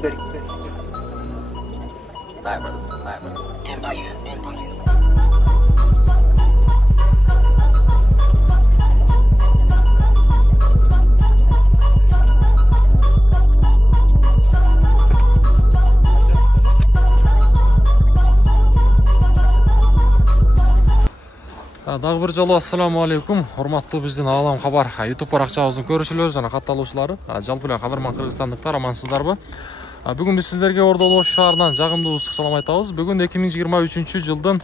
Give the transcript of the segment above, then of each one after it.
Дагы бир жолу ассаламу алейкум. Урматтуу биздин Алам Хабар YouTube баракчабыздын көрүүчүлөрү жана катталуучулары. Жалпы эле кадырман кыргызстандыктар, амансыздарбы? Бүгүн биз сиздерге Ордо Улуу шаарынан жагымдуу ысык салам айтабыз. Бүгүн 2023 жылдын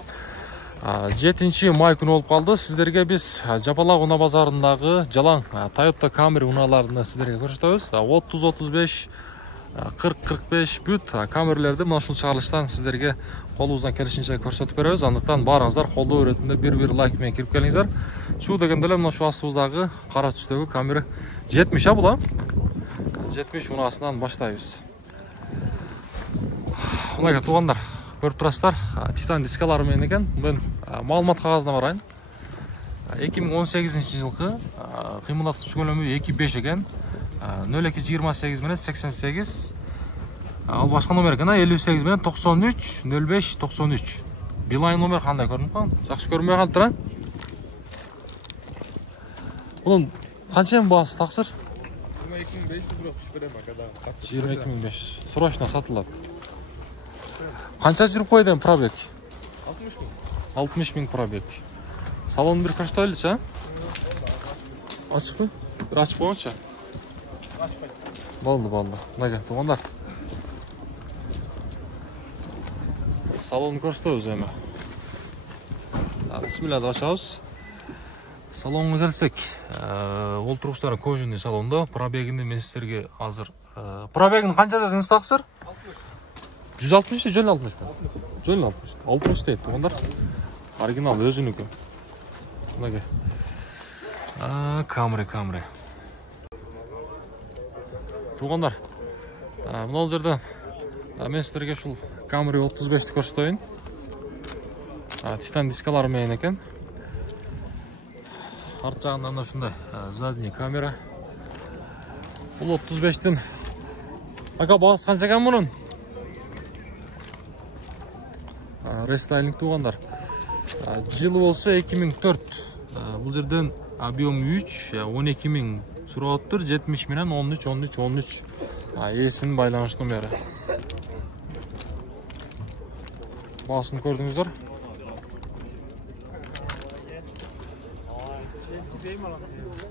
7 май күнү болуп калды. Сиздерге биз Жапалак унаа базарындагы жалаң Toyota Camry унааларын сиздерге көрсөтөбүз. 30-35 40-45 бүт камерлерди мына ушул чыгарылыштан сиздерге колубуздан келишинче көрсөтүп беребиз. Андыктан баарыңыздар колдоо өтүндө бир лайк менен кирип келиңиздер. Шу дегенде эле мына ушул астыбыздагы кара түстөгү Camry 70 бул. 70 унаасынан баштайбыз. Мына туугандар, көрүп турасыздар, титан дискалары менен экен. Мен маалымат кагазына барайын. 2018 жылкы кыймылдаткыч көлөмү 2.5 экен. 0228 менен 88. Ал башка номер экен, 58 менен 93 05 93. Билайн номер кандай көрүнүп калды? Жакшы көрүнбөй калыптыр, Бунун канча баасы таксыр? 22500 бирок түшүп берем акада. 22500. Срочно сатылат. Канча жүрүп койдун пробег? 60 000 пробег. Салон бир көрсөтөлүчү, Ачыкпы? Бир ачып койгончу. Болду. Мына туугандар. Салон көрсөтөбүз эми. Бисмилlah деп ачабыз. Салонго келсек, олтургучтары кожаный салондо. Пробегинди мен сиздерге азыр пробегин канча дедиңиз таксыр? 160 жөн 60 мы? Жөн 60. 60 дейт туугандар. Оригинал өзүнүкү. Мына Camry. Туугандар, мына жерден мен сиздерге ушул Camry 35-ти көрсөтөйүн. Титан дискалары менен экен. Арт жагында мына ушундай задний камера. Бул 35-тин ака баасы канча экен мунун? Рестайлинг туугандар. Жылы болсо 2004. Бул жерден объем 3, 12 000 сураттыр, 70 менен 13. Эсинин байланыш номери. Баасын көрдүңүздөр.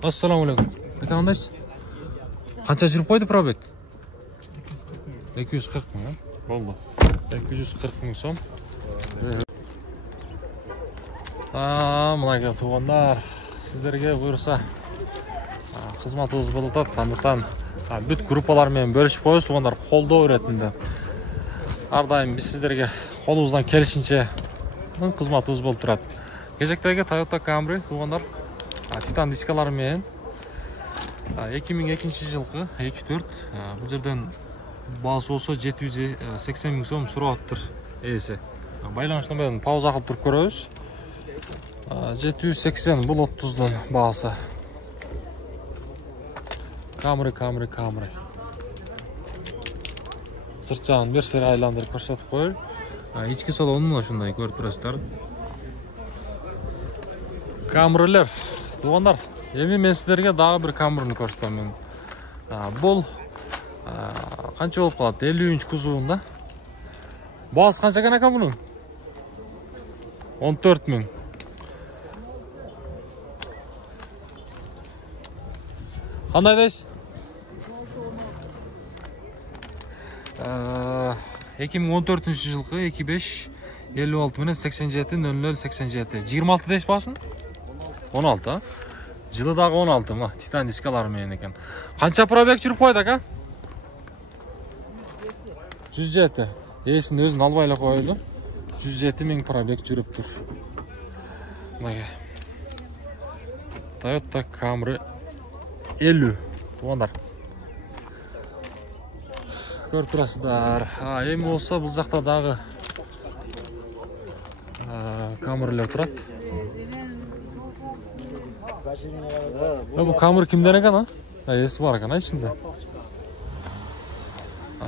Ассаламу алейкум. Кандайсыз? Канча жүрүп койду пробег? 240 000, болду. 240 000 сом. Мына туугандар, сиздерге буйруса кызматыбыз болуп атат. Андыктан бүт группалар менен бөлүшүп коебуз туугандар, колдоо иретинде. Ар дайым биз сиздерге колубуздан келишинче кызматыбыз болуп турат. Кезектеги Toyota Camry туугандар, титан дискалары менен 2002 жылкы 2.4. Бул жерден баасы болсо 780 000 сом сураттыр эси. Байланыш номерин пауза кылып туруп көрөбүз. 780 бул 30дун баасы. Camry. Сырт жагын бир сер айландырып көрсөтүп коелу. Ички салону мына ушундай көрүп турасыздар. Camry'лер туугандар, эми мен сиздерге дагы бир Camry'ны көрсөтөм. Бул канча болуп калат? 50 кузовунда. Баасы канча экен ака мунун? 14 000. Кандай дейсиз? 2014 жылкы 2.5 56 менен 87 00 87. 26 дейсиз баасын? 16. Жылы дагы 16 мына титан дискалары менен экен. Канча пробег жүрүп койду ака? 107. Эсин өзүн албай эле коелу. 107 000 пробег жүрүптүр. Мына Toyota Camry 50 туугандар. Көрүп турасыздар. Эми болсо бул жакта дагы Camry'лер турат. Бул Camry кимден экен, эси бар экен ичинде.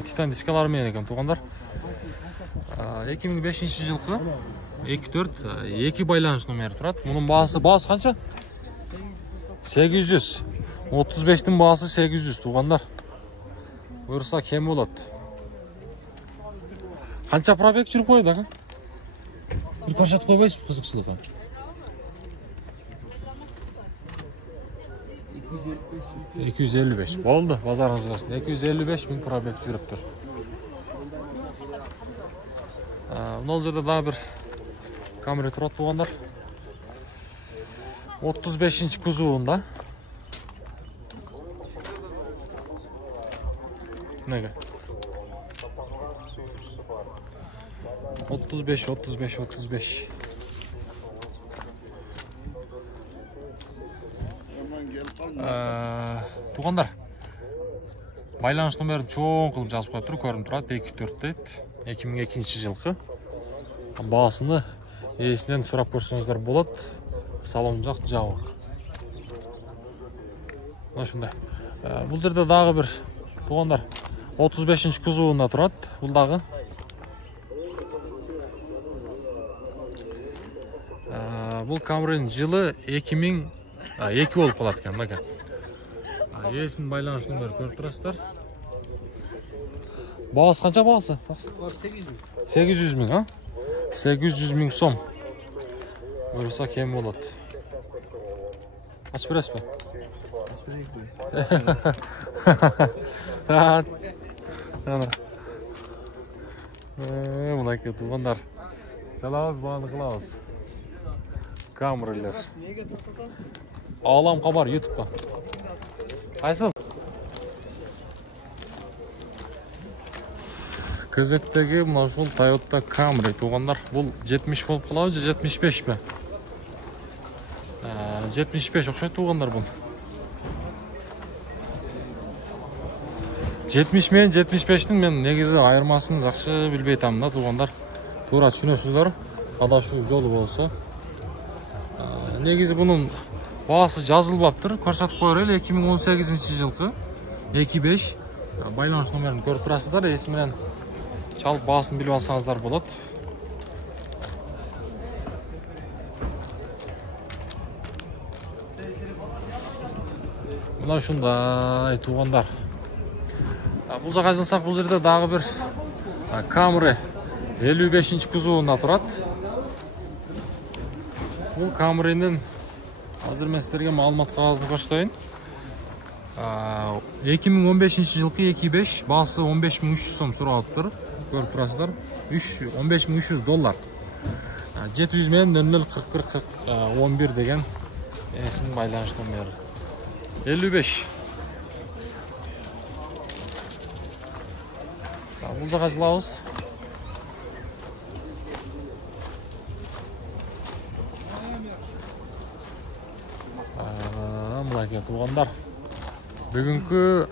Титан дискалары менен экен туугандар. 2005 жылкы 24 байланыш номери турат. Мунун баасы канча? 800. 35-тин баасы 800 туугандар. Буюрса кем болот. Канча пробег жүрүп койду ага? Бир көрсөтүп койбойсузбу кызыкчылыкка? 255. Болду, базарыңыз болсун. 255 миң пробег жүрүптүр. Мына жерде дагы бир Camry турат туугандар. 35-нчи кузовунда. Неге? 35. Туугандар, байланыш номерин чоң кылып жазып коюптур, көрүнүп турат, 24 дейт. 2002 жылкы. Баасыны ээсинен сурап көрсөңүздөр болот. Салон жак жабык. Мына ушундай. Бул жерде дагы бир туугандар 35-нчи кузовунда турат. Бул дагы бул Camry'nin жылы 2002 болуп калат экен, мына. Ээсинин байланыш номери көрүп турасыздар. Баасы канча баасы? 800 миң, а? 800 миң сом. Буюрса кем болот. Ачып бересизби? Ачып берейинби? Мынакей туугандар. Жалабыз бааны кылабыз. Camry'лер. Алам кабар YouTube'да. Кайсыл? Кезектеги мына ушул Toyota Camry туугандар. Бул 70 болуп калабы же 75 бе? 75 окшойт туугандар бул. 70 менен 75-тин мен негизи айырмасын жакшы билбей атам да туугандар. Туура түшүнөсүздөр. Адашуу жолу болсо. Негизи бунун баасы жазылбаптыр. Көрсөтүп коелу 2018 жылкы 25 байланыш номерин көрүп турасыздар. Эси менен чалып баасын билип алсаңыздар болот. Мына ушундай туугандар. Бул жака жылсак, бул жерде дагы бир Camry 55-нчи кузовунда турат. Бул Camry'nin азыр мен сиздерге маалымат кагазын көрсөтөйүн. 2015 жылкы 25 баасы 15.300 сом суралыптыр. Көрүп турасыздар. $15.300. 700 менен 0041 деген эсинин байланыш номери. 55. Бул жака жылабыз. Мынакей туугандар. Бүгүнкү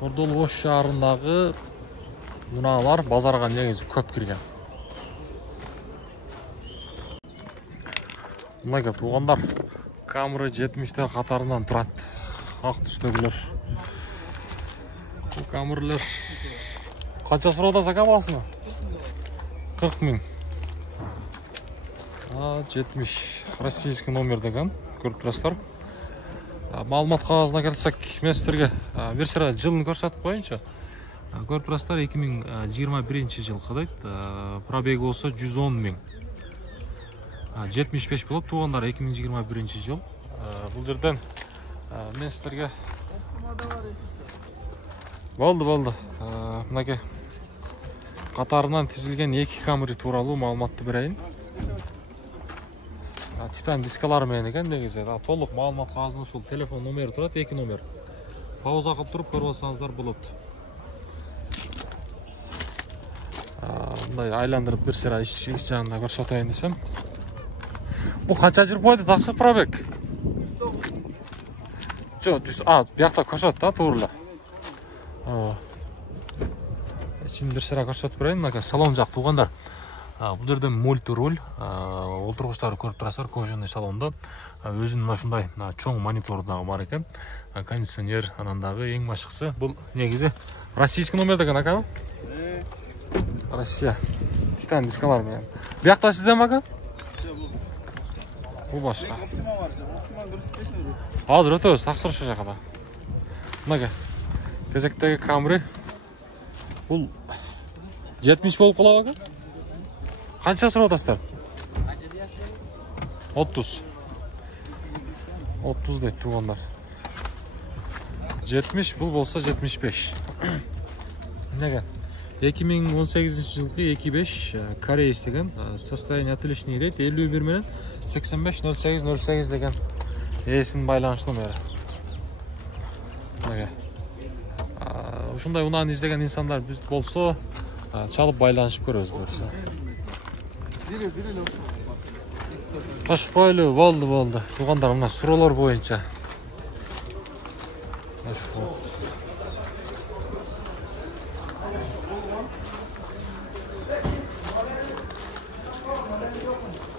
Ордол Ош шаарындагы муналар базарга негизи көп кирген. Мынакей туугандар, Camry 70-тер катарынан турат. Ак түстөгүлөр. Бул Camry'лер канча суроодасыз ака баасына? 40 миң. 70 российский номер деген көрүп турасыздар. Маалымат кагазына келсек, мен сиздерге бир сыра жылын көрсөтүп коеюнчу. Көрүп турасыздар, 2021 жылкы дейт. Пробеги болсо 110 миң. 75 болот туугандар, 2021 жыл. Бул жерден мен сиздерге болду. Мынакей катарынан тизилген 2 Camry тууралуу маалыматты берейин. Титан дискалары менен экен негизи. Толук маалымат кагазында ушул телефон номери турат, 2 номер. Пауза кылып туруп көрүп алсаңыздар болот. Мындай айландырып бир сыра ич жагында көрсөтөйүн десем. Бул канча жүрүп койду таксы пробег? 100. Биякта көрсөт да туура эле. Ичин бир сыра көрсөтүп берейин. Мына салон жак туугандар. Бұл жерде мультируль, олтырғыштары көріп тұрасыздар, кожаный салонда. Өзінің ушундай чоң монитордағы бар екен. Кондиционер анандағы ең башқысы. Бұл негізі российский номер деген ака? Россия. Титан дискалар менен. Бияқта сізден ака? Бұл башқа. Азыр өтөбүз, тақсыр шу жақада. Мынаға, кезектегі Camry. Бұл 70 болып қалау ака? Қанша сұрап атасыздар? 30. 30 дейді туғандар. 70 бұл болса 75. Неге? 2018 жылғы 25 Корейс деген состояние отличный дейді. 51 менен 85-08-08 деген есін байланыш номері. Неге? Ушундай унан издеген инсандар біз болса чалып байланышып көрөбүз көрсө. Қашпайлы, болды. Туғандар мына сұраулар бойынша.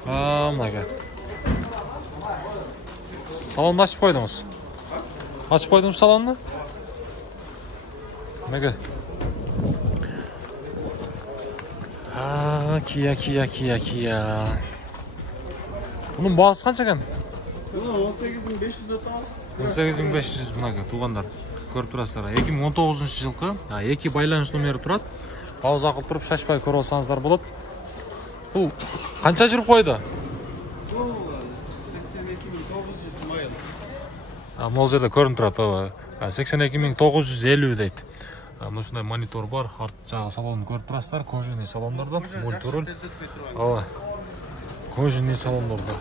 Мынаға. Салонды ашып қойдыңыз. Ашып қойдыңыз салонды? Мынаға. Кия. Бұның бағасы қанша екен? 18.500 атамыз. 18.500 мынаға туғандар. Көріп тұрасыздар. 2019 жылғы 2 байланыш номері тұрады. Пауза қылып тұрып шашпай көріп алсаңыздар болады. Бұл қанша жүріп қойды? 82.900 майыл. Бұл жерде көрініп тұрады. 82.950 дейді. Мұшындай монитор бар, арт жағы салонын көріп тұрасыздар, кожаный салондарда, мультируль. Кожаный салондарда.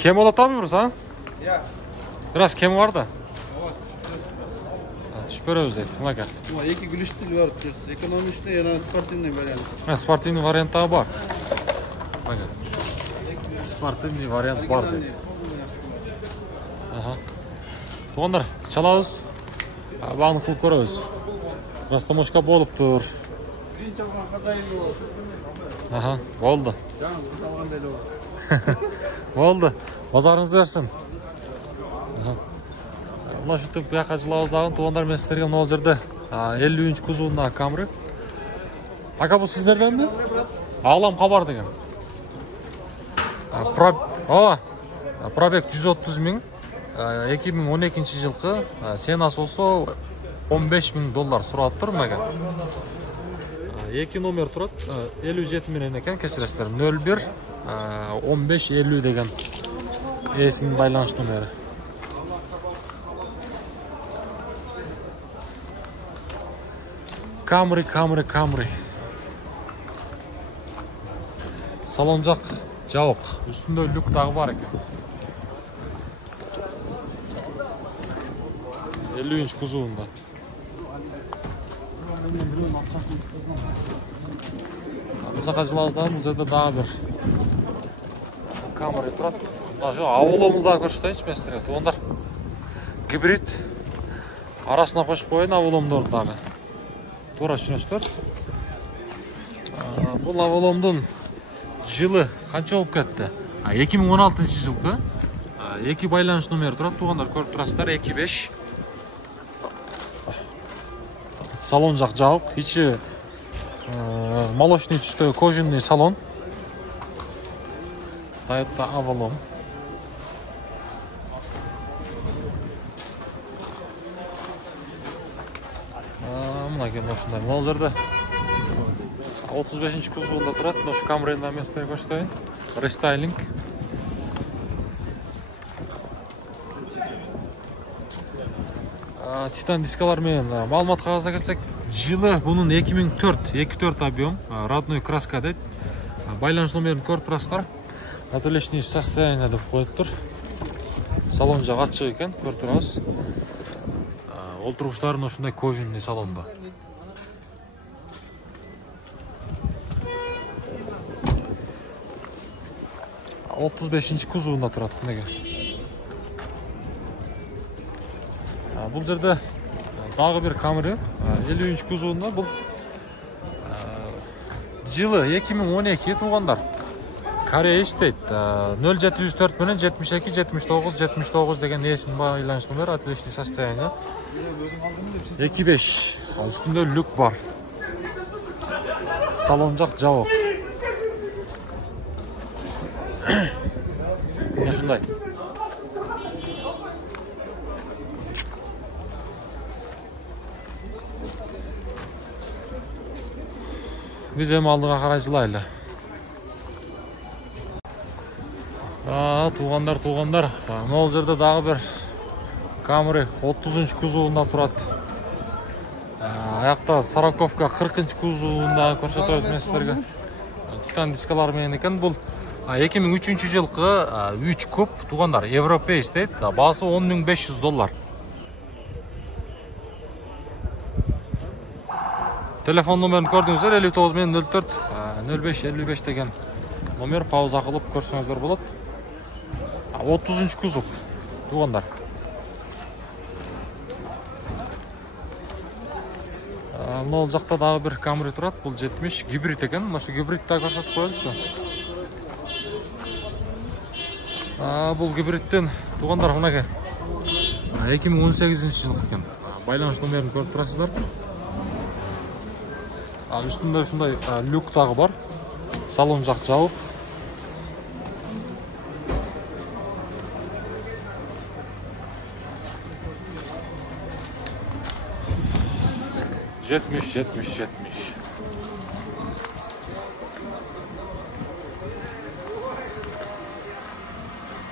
Кем олат абы бұрыс, а? Я. Біраз кем бар да? Түшіп көрөбүз дейді, мұнака. Екі күліштіл бар, экономичный, yana спортивный вариант. Спортивный варианттағы бар. Спортивный вариант бар дейді. Туғандар, чалауыз. Бағын қылып көрөбүз. Растамошка болып тұр. Болды. Болды. Базарыңызды берсін. Мұна шүтіп бұяқа жылауыздағын туғандар мен сіздерге мұна ол жерде 50-інші кузуында Camry. Ака бұл сіздерден бі? Ағылам қабар деген. Пробег 130 мың. 2012 жылғы сенасы олса $15.000 сұрап тұр мәге. 2 номер тұрады, 57 менен екен, кешіресіздер, 01 1550 деген есінің байланыш номері. Camry. Салон жақ жауық, үстінде люк тағы бар екен. 50-інші кузуында. Мұзақа жылауыздан бұл жерде дағы бір Camry тұрады. Ауылымылдағы көршітайыншы мәстірге. Туғандар гибрид арасына қошып қойын ауылымды дағы. Тура үшіністер. Бұл ауылымдың жылы қанша болып кетті? 2016 жылғы 2 байланыш номері тұрады. Туғандар көріп тұрасыздар 2.5. Салон жақ жауық, ичи молочный түстегі кожаный салон. Toyota Avalon. Мынаке машина. Бұл жерде 35-ші кузовында тұрады. Наш Camry'на местное көштайын. Рестайлинг. Титан дискалар мен малымат қағазына келсек, жылы бұның 2004 объем, родной краска дейді. Байланыш номерін көріп тұрасыздар. Отличный состояние деп қойып тұр. Салон жағы açıq екен, көріп тұрасыз. Отырғыштарын осындай кожаный салонда. — 35-ші кузовында тұрады. Неге? Бұл жерде дағы бір Camry, 50-ші кузовында бұл жылы 2012 туугандар. Корея иштейт. 0704 менен 72 79 79 деген эсин байланыш номер, отличный состояние. 25. Үстүндө люк бар. Салон жак жабык. Мына шундай. Биз эми алдыга карай жылайлы. Туугандар. Могул жерде дагы бир Camry 30 кузовунда турат. Аякта Сороковка 40 кузовунда көрсөтөбүз мен силерге. Титан дискалар менен экен. Бул 2003 жылкы 3 куб туугандар, европейс дейт. Баасы $10,500. Телефон номерин көрдүңүздөр, 59 менен 04 05 55 деген номер, пауза кылып көрсөңүздөр болот. 30 кузов туугандар. Мына жакта дагы бир Camry турат. Бул 70 гибрид экен. Мына шу гибридти көрсөтүп коелучу. Бул гибридтен туугандар мынакей 2018 жыл экен. Байланыш номерин көрүп турасыздар. Үстүндө ушундай люк дагы бар. Салон жак жабык. Жетmiş.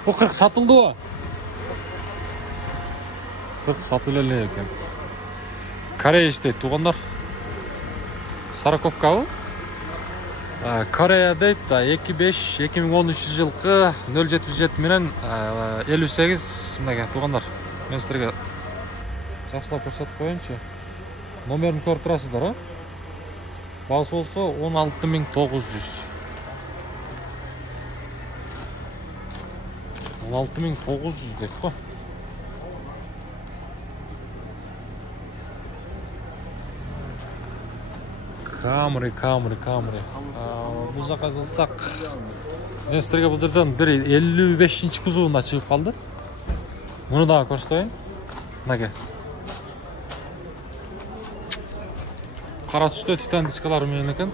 Bu 40 satıldı o. 40 satılıyor eкен. Koreya işte tuğanlar. Сороковка bu. Koreya deyt da 25 2013 жылкы 077 менен 58 мынакей тугандар. Мен силерге жакшылап көрсөтүп коеюнчу. Номерин көрүп турасыздар, а? Баасы болсо 16900. 16900 деп го. Camry. Бул жака жылсак. Мен силерге бул жерден бир 55 кузовунда чыгып калды. Муну дагы көрсөтөйүн. Мынакей. Кара түстө титан дискалары менен экен.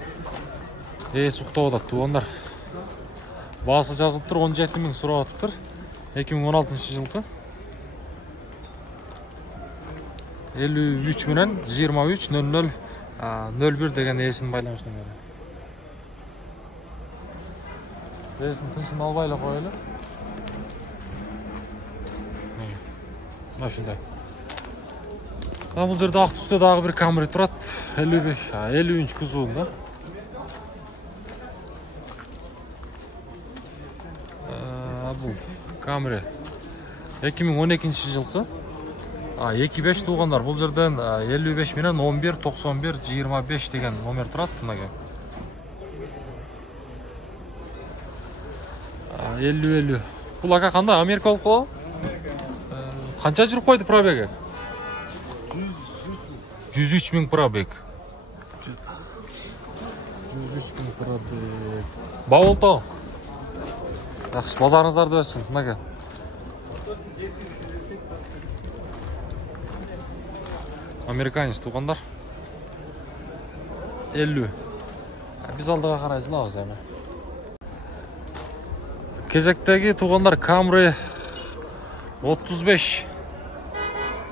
Уктап атат туугандар. Баасы жазылып тур, 17000 сурап атыптыр. 2016 жылкы. 53 менен 23 00 01 деген эсин байланыш номери. Эсин тынчын албай эле коелу. Мына ушундай. Бул жерде ак түстө дагы бир Camry турат. 53 кузовунда. Бул Camry 2012 жылкы. 25 туугандар. Бул жерден 55 менен 11 91 25 деген номер турат. Мынакей. 50. Бул ака кандай? Америкалык го? Канча жүрүп койду пробеги? 103 000 пробег. 103 000 пробег. Баулто. Yaxşı, bazarınızlarda versin. Maka. Amerikanец туғандар. 50. Biz aldığa қарай жылабыз эми. Кезектеги туғандар Camry 35.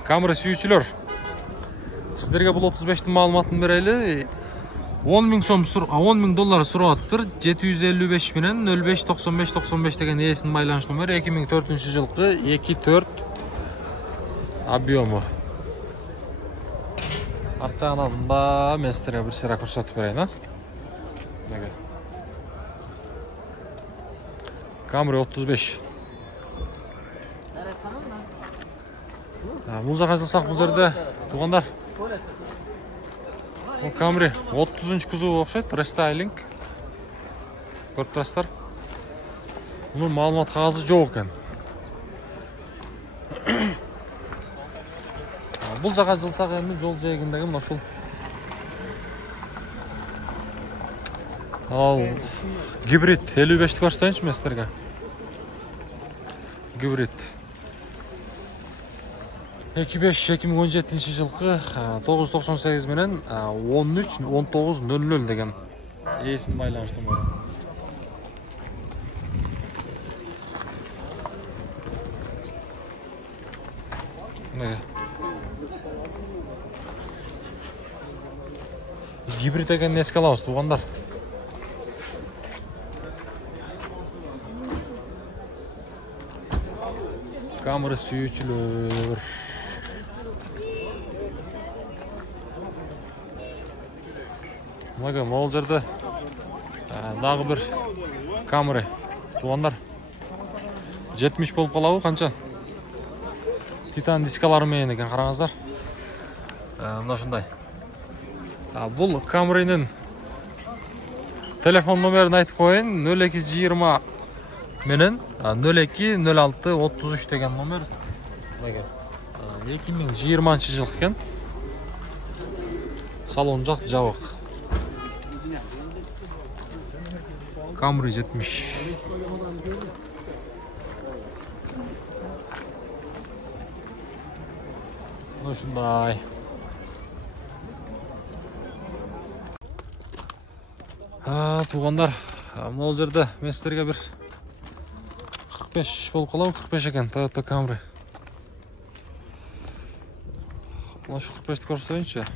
Camry сүйүүчүлөр. Сіздерге бұл 35-тің маалыматын берели. 10.000 сом $10.000 сурап атыптыр. 755 менен 05 95 95 деген эсин байланыш номери. 2004 жылкы 24 объему. Арт жагынан мен сіздерге бир сыйра көрсөтүп берейин, а? Camry 35. Бул жака жылсак, бул жерде туғандар. Бул Camry 30 кузову окшойт, рестайлинг. Көрүп турасыздар. Мунун маалымат кагазы жок экен. Бул жака жылсак эми жол жээгиндеги мына ушул Ал гибрид 55-ті көрсетейінші мен сіздерге. Гибрид 25-2017 жылғы 998 менен 13-1900 деген есін байланыш номері. Гибрид екенін еске аламыз туғандар. Камера сүйүүчүлөр. Мол жерде дагы бир камера туғандар. 70 болуп калабы канча? Титан дискалары менен екен, караңыздар. Мына ушундай. Бул камеренин телефон номерин айтып коеюн. 0220 менен 020633 деген номер. 2020 жыл экен. Салон жак жабык. Камера 70. Ушундай. Туғандар, мол жерде мен сіздерге бір 45 болып қалау, 45 екен Toyota Camry. Мына 45-ті көрсетейінші.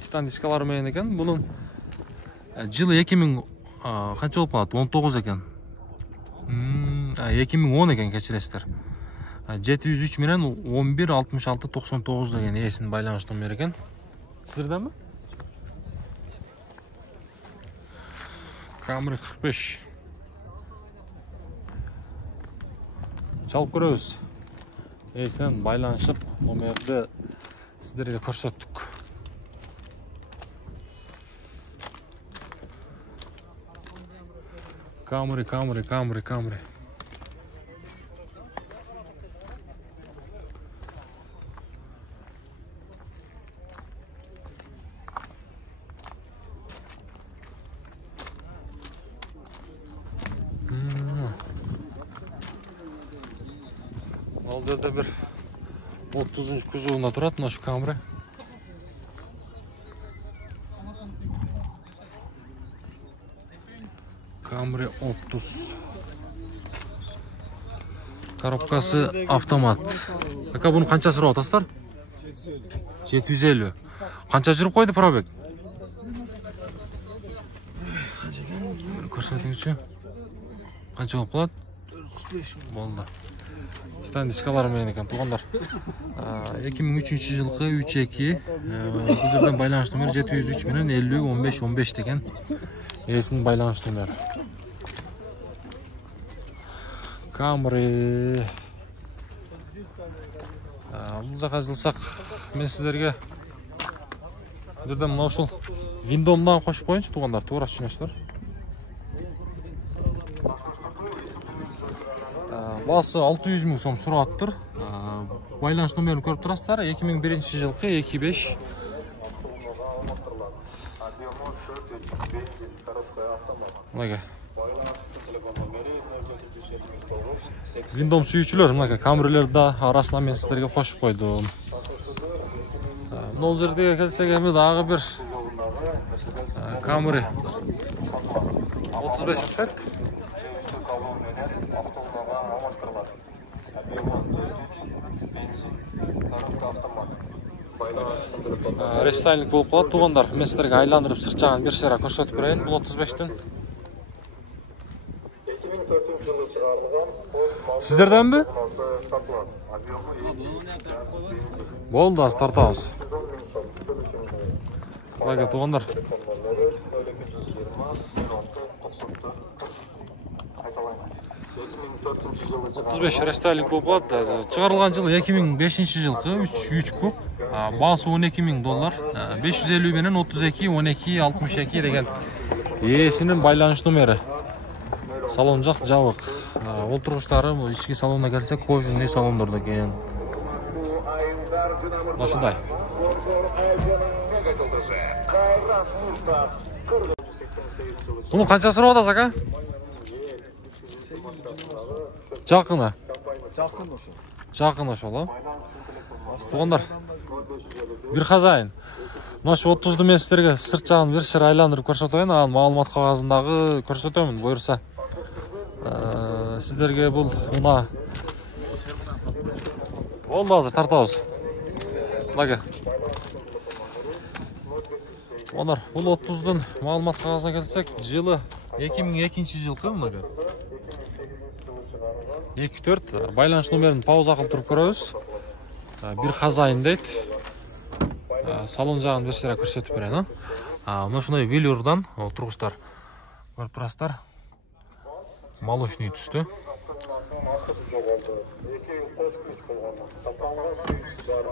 Титан дискалары менен екен. Бұның жылы 2000 қанша болып қалады? 19 екен. 2010 екен, кешіресіздер. 703 менен 116699 деген есін байланыш номері екен. Сіздерден бе? Camry 45. Çalып көрөбүз. Есінен байланышып, номерді сіздерге көрсөттүк. Camry. Ал жерде бір 30-ынчы кузовунда турат мына Camry. Camry 30. Коробкасы автомат. Бұны қанша сұрап атасыздар? 750. Қанша жүріп қойды пробег? Көрсетіңізші. Қанша болып қалады? 45 болды. Титан дискалары менен екен туғандар. 2003 жылғы 32. Бұл жерден байланыш номер 703 менен 50-15-15 деген есінің байланыш номері. Camry. Бұл жаққа жазылсақ, мен сіздерге жерден мына ушул виндомдан қошып қойыншы туғандар, тура түсінесіздер. Басы 600 мың сом сұрап тұр. Байланыш номерін көріп тұрасыздар. 2001 жылғы 25. Мынага. Виндом сүйүүчүлөр, мынага камералерді арасына мен сіздерге қошып қойдым. Мына жердегі келсек эми дагы бир Camry 35 окшойт. Рестайлинг болып қалады туғандар. Мен сіздерге айландырып сыртжағын бір сера көрсетіп берейін. Бұл 35-тен. Сіздерден бе? Болды, аз тартамыз. Лайка туғандар. 35 рестайлинг болып қалады. Чығарылған жылы 2005 жылғы 3 куб. Басы $12,000. 550 менен 32 12 62 деген есінің байланыш номері. Салон жақ жабық. Отырғыштары ішкі салонына келсе кожаный салондарда екен. Ошындай. Bunu qancha so'rab otasiz aka? Жақыны. Жақын ошо. Жақын ошол, а? Туғандар. Бир хозяин. Мына шу 30-ды мен сіздерге сырт жағын бир шыр айландырып көрсөтөйүн, анан маалымат кагазындагы көрсөтөмүн буюрса. Сіздерге бул мына болду азыр тартабыз. Мынага. Ондар, бул 30-дун маалымат кагазына келсек, жылы 2002-жылкы мынага. 2-4 байланыш номерин пауза кылып туруп көрөбүз. Бир хозяин дейт. Салон жагын бир сыра көрсөтүп берейин, а? Мына ушундай велюрдан тургучтар. Көрүп турасыздар. Молочный түстү.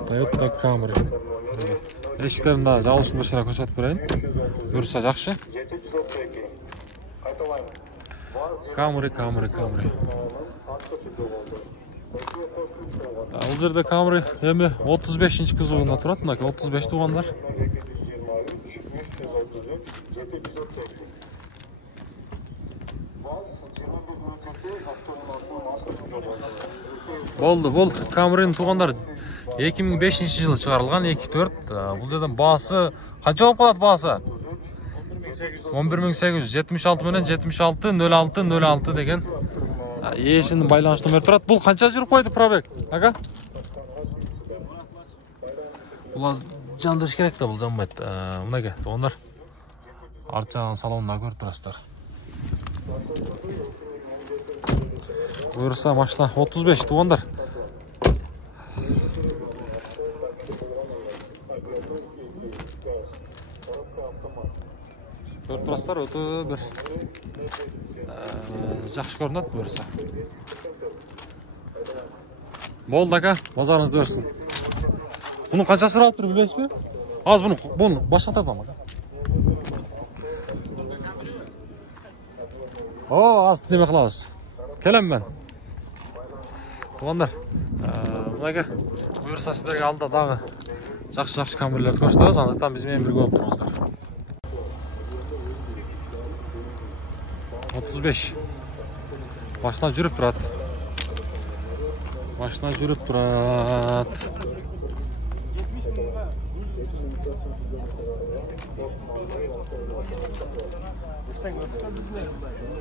Toyota Camry. Эшиктерин да жабылышын бир сыра көрсөтүп берейин. Буюрса жакшы. Camry. Бул жерде Camry эми 35-чи кузовунда турат, мына 35 туугандар. Болду, бул Camry'nin туугандар 2005-жылы чыгарылган 2-4. Бул жерден баасы канча болуп калат баасы? 11876 менен 760606 деген ээсинин байланыш номери турат. Бул канча жүрүп койду пробег? Ага. Бул аз жандырыш керек да, бул жанбайт. Мынага туугандар. Арт жагын салонунда көрүп турасыздар. Буюрса машина 35 туугандар. Көрүп турасыздар, өтө бир жакшы көрүнөт буюрса. Болду ака, базарыңызды берсин. Мунун канчасы алып туруп билесизби? Азыр буну башка тартам ака. Аз неме кылабыз. Келем мен. Туугандар, мынага буюрса сиздерге алда дагы жакшы камерлерди көрсөтөбүз, андыктан биз менен бирге болуп туруңуздар. 35. Машина жүрүп турат.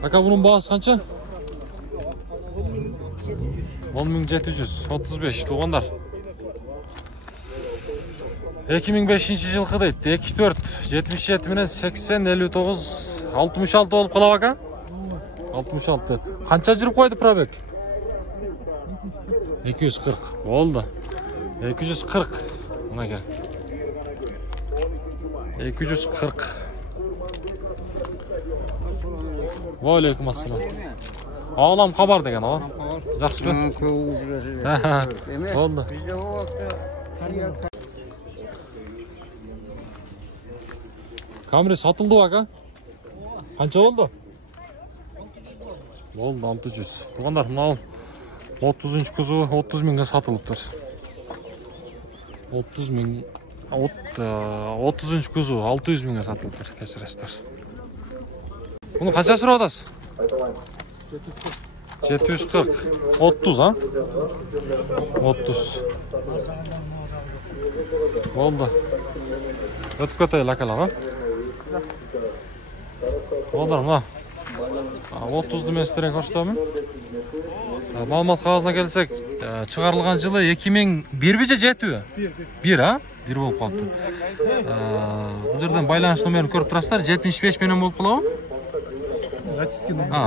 Ака, bunun baası kança? 10.735 tuğanlar. 2005-жылкы дейт. 2-4 77 менен 80 59 66 болуп калат ака. 66. Канча жүрүп койду пробег? 240. Болду. 240. Мына 240. Ва алейкум ассалам. Алам хабар деген, а? Жакшыбы? Болду. Camry сатылды ака? Канча болду? Болду 600. Тугандар, мына 30-нчы кузову 30 миңге сатылыптыр. 30 миң. 30-нчы кузову 600 миңге сатылыптыр, кечиресиздер. Bunu kaça sıra odasız? 740. 30 ha? 30. Oldu. Ötüp kötüyle akalar ha? Oldu mu? 30'du men sizlere koştuğum. Malumat kağızına gelsek, çıkarılgan жылы 2001 bice жетүү? 1 ha? 1 bolup kaldı. Bu жерден байланыш номерин көрүп турасыздар, 75 менен болуп калабы?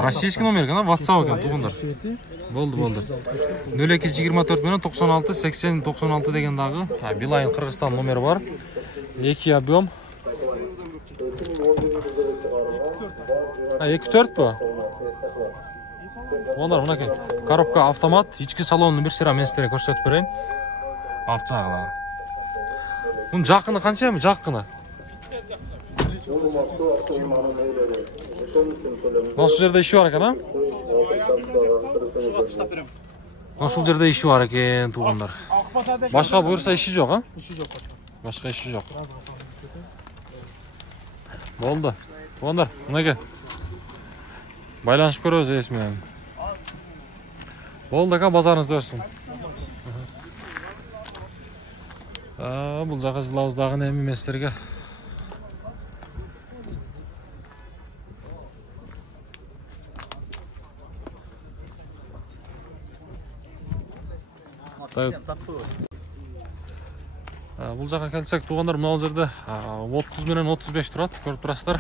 Российский номер екен, WhatsApp екен, туғындар. Болду. 0224 менен 96 80 96 деген дагы Билайн Кыргызстан номери бар. 2 объем. 2-4 бу? Ондар мынакей. Коробка автомат, ички салонун бир сыра мен силерге көрсөтүп берейин. Арт жагы. Бунун жакыны канча эми? Жакыны? Ошол жерде иши бар экен, а? Ошол жерде иши бар экен, туугандар. Башка буюрса иши жок, а? Иши жок. Башка иши жок. Болду. Туғандар, мынаке. Байланышып көрөбүз эсменен. Болды ака, базарыңызды өрсүн. Бұл жаққа жылауыздағын әм еместерге. Бұл жаққа келсек, туғандар мынау жерде 30 менен 35 тұрады, көріп тұрасыздар.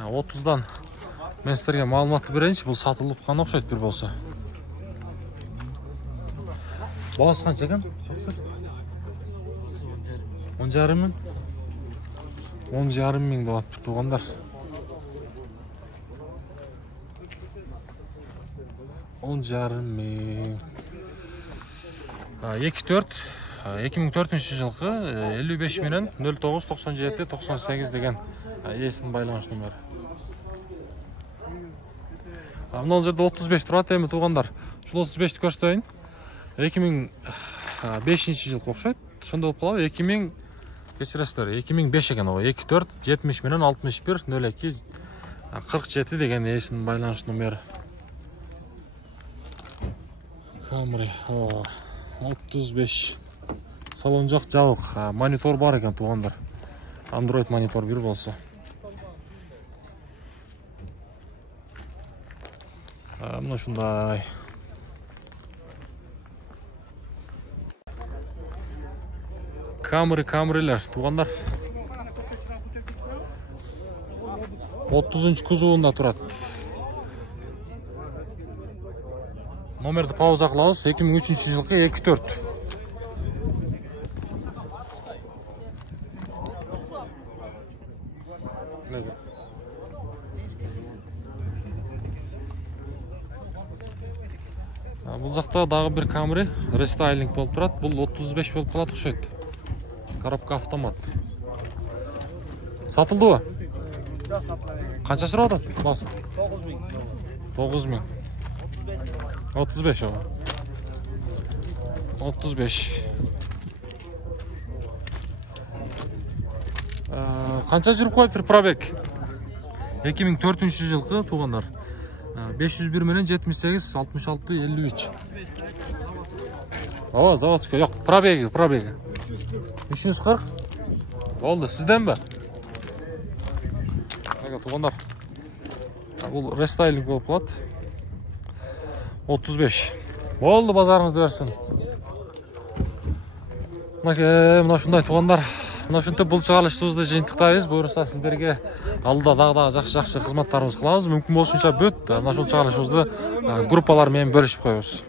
30-дан мен сіздерге маалыматты берейінші, бұл сатылып қана оқшайды бір болса. Бағасы қанша екен? 10,5 мың? 10,5 мың болады бір туғандар. 10,5 мың. 2004 жылғы 55 менен 0997-98 деген есінің байланыш нөмірі. Мынау жерде 35 тұрады әмі туғандар. Шыл 35-ті көрсетейін. 2005 жыл қоқшайды. Сонда болып қалады 2000 кешіресіздер. 2005 екен оға. 24 70 менен 61 02 47 деген есінің байланыш нөмірі. Камри 35. Салон жоқ, жабық. Монитор бар екен туғандар. Android монитор бір болса. Мына шундай. Камрилер туғандар. 30-ынчы кузовында тұрады. Номерді пауза қылауыз 2003 жылғы 24. Бұл жақта дағы бір Камри рестайлинг болып тұрады. Бұл 35 болып қалады ұқсайды. Коробка автомат. Сатылды ба? Қанша сұрады? 9 мың. 35 оға. 35. Қанша жүріп қойып пробег? 2004 жылғы туғандар. 501 менен 78 66 53. О, заводский. Жоқ, пробеги. 340. Болды, сізден бе? Туғандар. Бұл рестайлинг болып қалады. 35. Болды, базарыңызды берсін. Мына шындай туғандар. Мына шынты бұл шығалышыңызды жиынтықтайыз. Бұйырса сіздерге алда дағда жақшы қызматтарымыз қылауыз. Мүмкін болшынша бөт. Мына шын шығалышыңызды группалармен бөлішіп қойыз.